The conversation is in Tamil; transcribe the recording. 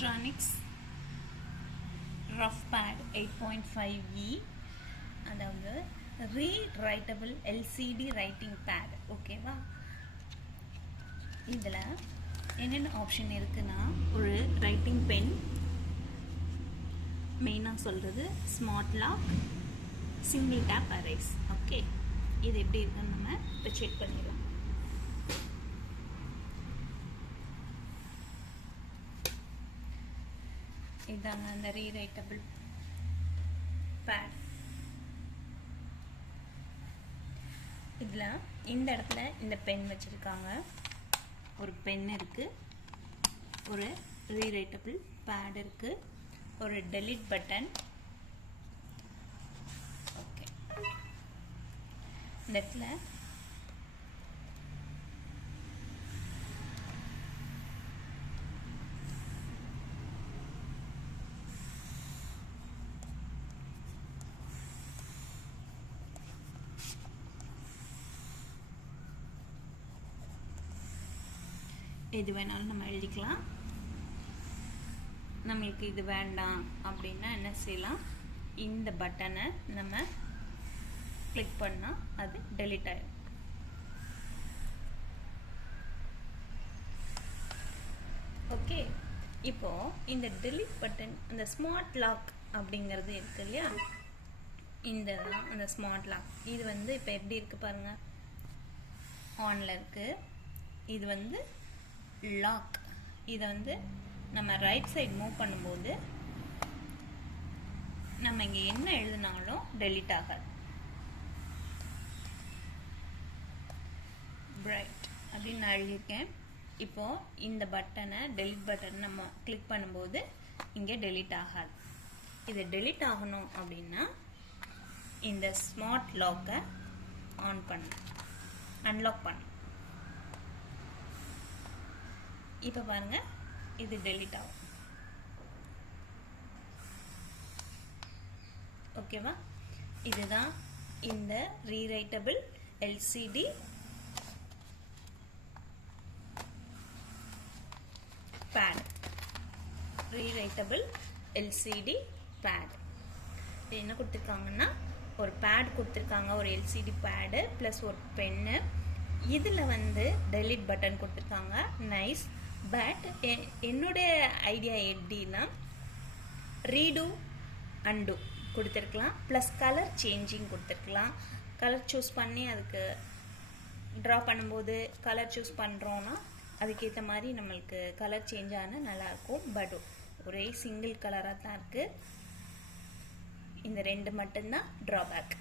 எலக்ட்ரானிக்ஸ் ரஃப் பேட் 8.5E, அதாவது ரீரைட்டபிள் எல்சிடி ரைட்டிங் பேட். ஓகேவா? இதில் என்னென்ன ஆப்ஷன் இருக்குன்னா, ஒரு ரைட்டிங் பென், மெயினாக சொல்கிறது smart lock, single tap erase. Okay, இது எப்படி இருக்குன்னு நம்ம இப்போ செக் பண்ணிடலாம். இதாங்க அந்த ரீரைட்டபிள் பேட். இதில் இந்த இடத்துல இந்த பென் வச்சுருக்காங்க, ஒரு பென் இருக்குது, ஒரு ரீரைட்டபிள் பேட் இருக்குது, ஒரு டெலிட் பட்டன். ஓகே, இந்த இடத்துல எது வேணாலும் நம்ம எழுதிக்கலாம். நம்மளுக்கு இது வேண்டாம் அப்படின்னா என்ன செய்யலாம், இந்த பட்டனை நம்ம கிளிக் பண்ணால் அது டெலிட் ஆகிடும். ஓகே, இப்போது இந்த டெலிட் பட்டன், அந்த ஸ்மார்ட் லாக் அப்படிங்கிறது இருக்கு இல்லையா, இந்த அந்த ஸ்மார்ட் லாக் இது வந்து இப்போ எப்படி இருக்குது பாருங்கள், ஆனில் இருக்குது. இது வந்து லாக். இதை வந்து நம்ம ரைட் சைடு மூவ் பண்ணும்போது நம்ம இங்கே என்ன எழுதினாலும் டெலிட் ஆகாது. பிரைட் அப்படின்னு நான் எழுதியிருக்கேன். இப்போது இந்த பட்டனை, டெலிட் பட்டன் நம்ம கிளிக் பண்ணும்போது இங்கே டெலிட் ஆகாது. இது டெலிட் ஆகணும் அப்படின்னா இந்த ஸ்மார்ட் லாக்கை ஆன் பண்ணணும், அன்லாக் பண்ணணும். இப்போ பாருங்கள், இது டெலிட் ஆகும். ஓகேவா? இதுதான் இந்த rewritable LCD pad. Rewritable LCD pad. இது என்ன கொடுத்துருக்காங்கன்னா, ஒரு பேட் கொடுத்துருக்காங்க, ஒரு எல்சிடி பேடு ப்ளஸ் ஒரு பென்னு. இதில் வந்து டெலிட் பட்டன் கொடுத்துருக்காங்க. நைஸ். பட் என்னுடைய ஐடியா எப்படின்னா, ரீடு அண்டு கொடுத்துருக்கலாம், ப்ளஸ் கலர் சேஞ்சிங் கொடுத்துருக்கலாம். கலர் சூஸ் பண்ணி அதுக்கு ட்ரா பண்ணும்போது கலர் சூஸ் பண்ணுறோன்னா அதுக்கேற்ற மாதிரி நம்மளுக்கு கலர் சேஞ்ச் ஆனால் நல்லாயிருக்கும். பட் ஒரே சிங்கிள் கலராக தான் இருக்குது. இந்த ரெண்டு மட்டும்தான் ட்ராபேக்.